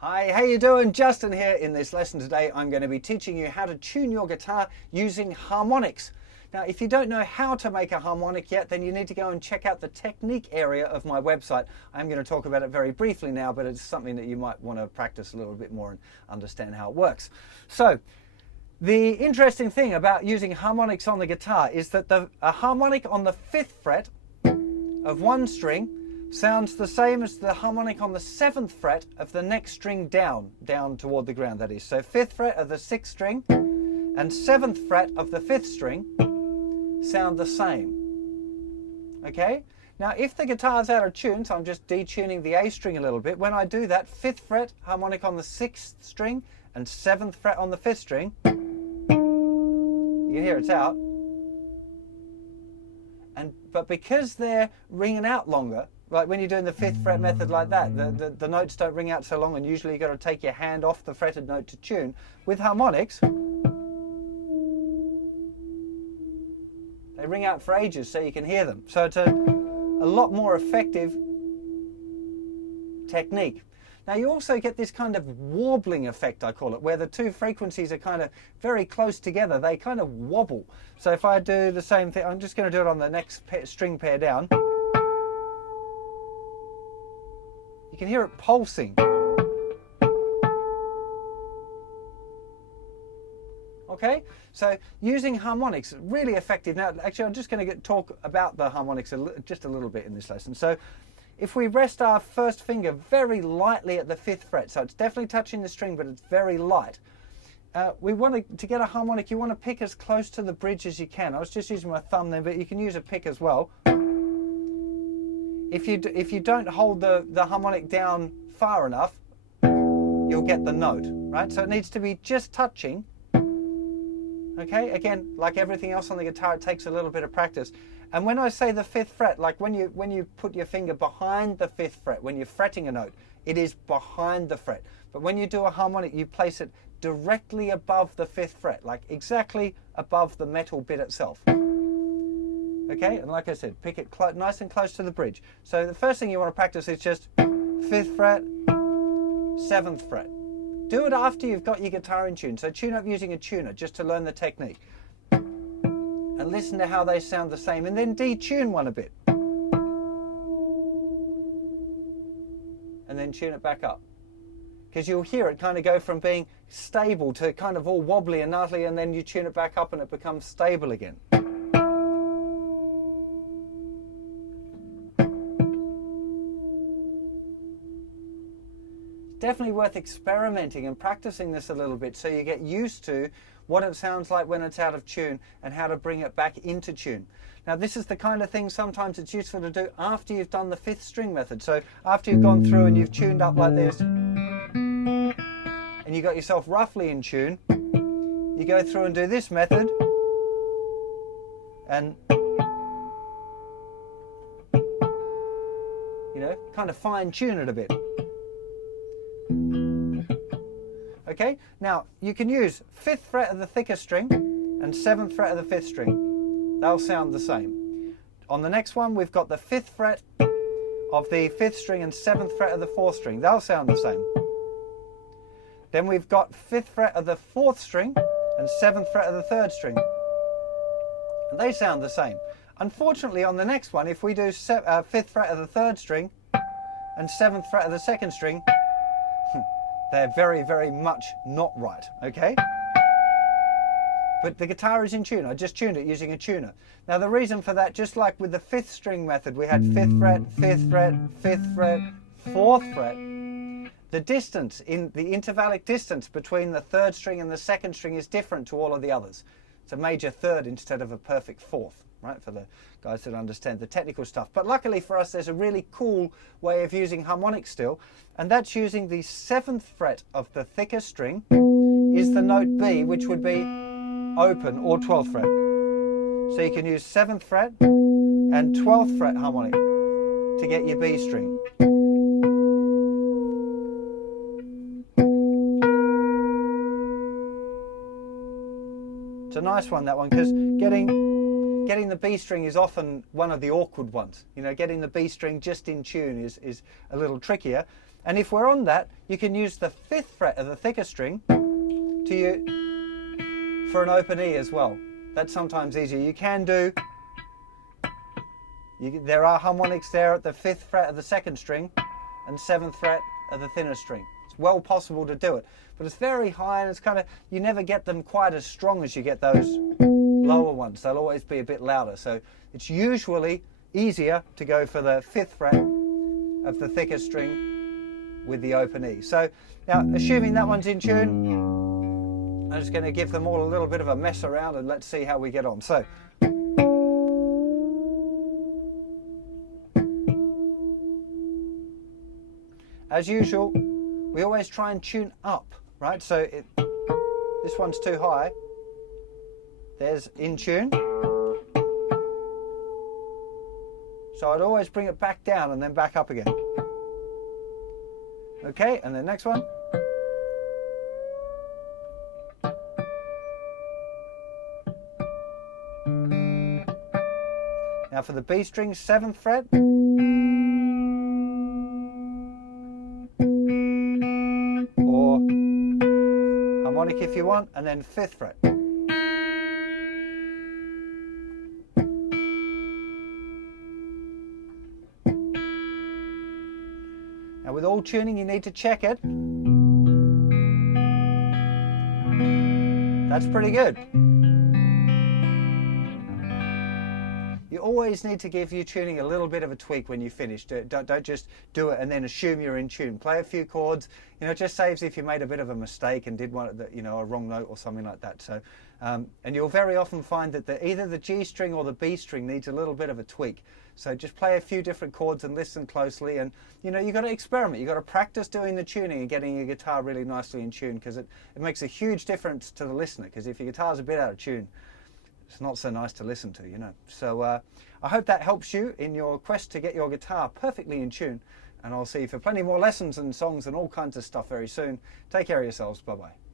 Hi, how you doing? Justin here. In this lesson today, I'm going to be teaching you how to tune your guitar using harmonics. Now, if you don't know how to make a harmonic yet, then you need to go and check out the technique area of my website. I'm going to talk about it very briefly now, but it's something that you might want to practice a little bit more and understand how it works. So, the interesting thing about using harmonics on the guitar is that a harmonic on the 5th fret of one string sounds the same as the harmonic on the 7th fret of the next string down toward the ground, that is. So 5th fret of the 6th string and 7th fret of the 5th string sound the same. Okay? Now if the guitar's out of tune, so I'm just detuning the A string a little bit, when I do that, 5th fret harmonic on the 6th string and 7th fret on the 5th string, you can hear it's out. But because they're ringing out longer, like when you're doing the 5th fret method like that, the notes don't ring out so long, and usually you've got to take your hand off the fretted note to tune. With harmonics, they ring out for ages so you can hear them. So it's a lot more effective technique. Now you also get this kind of warbling effect, I call it, where the two frequencies are kind of very close together. They kind of wobble. So if I do the same thing, I'm just going to do it on the next string pair down. You can hear it pulsing. Okay, so using harmonics, really effective. Now, actually, I'm just going to talk about the harmonics just a little bit in this lesson. So, if we rest our first finger very lightly at the 5th fret, so it's definitely touching the string, but it's very light. We want to get a harmonic, you want to pick as close to the bridge as you can. I was just using my thumb there, but you can use a pick as well. If you don't hold the harmonic down far enough, you'll get the note, right? So it needs to be just touching. Okay, again, like everything else on the guitar, it takes a little bit of practice. And when I say the 5th fret, like when you put your finger behind the 5th fret, when you're fretting a note, it is behind the fret. But when you do a harmonic, you place it directly above the 5th fret, like exactly above the metal bit itself. Okay, and like I said, pick it nice and close to the bridge. So the first thing you want to practice is just 5th fret, 7th fret. Do it after you've got your guitar in tune. So tune up using a tuner just to learn the technique. And listen to how they sound the same, and then detune one a bit. And then tune it back up. Because you'll hear it kind of go from being stable to kind of all wobbly and gnarly, and then you tune it back up and it becomes stable again. Definitely worth experimenting and practicing this a little bit so you get used to what it sounds like when it's out of tune and how to bring it back into tune. Now this is the kind of thing sometimes it's useful to do after you've done the 5th string method. So after you've gone through and you've tuned up like this and you got yourself roughly in tune, you go through and do this method and kind of fine tune it a bit. Okay, now you can use 5th fret of the thickest string and 7th fret of the 5th string. They'll sound the same. On the next one, we've got the 5th fret of the 5th string and 7th fret of the 4th string. They'll sound the same. Then we've got 5th fret of the 4th string and 7th fret of the 3rd string. And they sound the same. Unfortunately, on the next one, if we do 5th fret of the 3rd string and 7th fret of the 2nd string, they're very, very much not right, okay? But the guitar is in tune. I just tuned it using a tuner. Now the reason for that, just like with the 5th string method, we had 5th fret, 5th fret, 5th fret, 4th fret. The distance, the intervallic distance between the 3rd string and the 2nd string is different to all of the others. It's a major 3rd instead of a perfect 4th. Right, for the guys that understand the technical stuff. But luckily for us, there's a really cool way of using harmonics still, and that's using the 7th fret of the thickest string is the note B, which would be open, or 12th fret. So you can use 7th fret and 12th fret harmonic to get your B string. It's a nice one, that one, because getting the B string is often one of the awkward ones. You know, getting the B string just in tune is a little trickier. And if we're on that, you can use the 5th fret of the thicker string for an open E as well. That's sometimes easier. You can do, there are harmonics there at the 5th fret of the 2nd string and 7th fret of the thinner string. It's well possible to do it, but it's very high and it's kind of, you never get them quite as strong as you get those lower ones. They'll always be a bit louder. So it's usually easier to go for the 5th fret of the thicker string with the open E. So now, assuming that one's in tune, I'm just going to give them all a little bit of a mess around and let's see how we get on. So as usual, we always try and tune up, right? So this one's too high. There's in tune. So I'd always bring it back down and then back up again. Okay, and the next one. Now for the B string, 7th fret. Or harmonic if you want, and then 5th fret. Now with all tuning you need to check it. That's pretty good. You always need to give your tuning a little bit of a tweak when you finish. Don't just do it and then assume you're in tune. Play a few chords. You know, it just saves if you made a bit of a mistake and did one, you know, a wrong note or something like that. So, and you'll very often find that either the G string or the B string needs a little bit of a tweak. So just play a few different chords and listen closely. And you know, you've got to experiment. You've got to practice doing the tuning and getting your guitar really nicely in tune, because it makes a huge difference to the listener. Because if your guitar's a bit out of tune, it's not so nice to listen to, you know. So I hope that helps you in your quest to get your guitar perfectly in tune. And I'll see you for plenty more lessons and songs and all kinds of stuff very soon. Take care of yourselves. Bye-bye.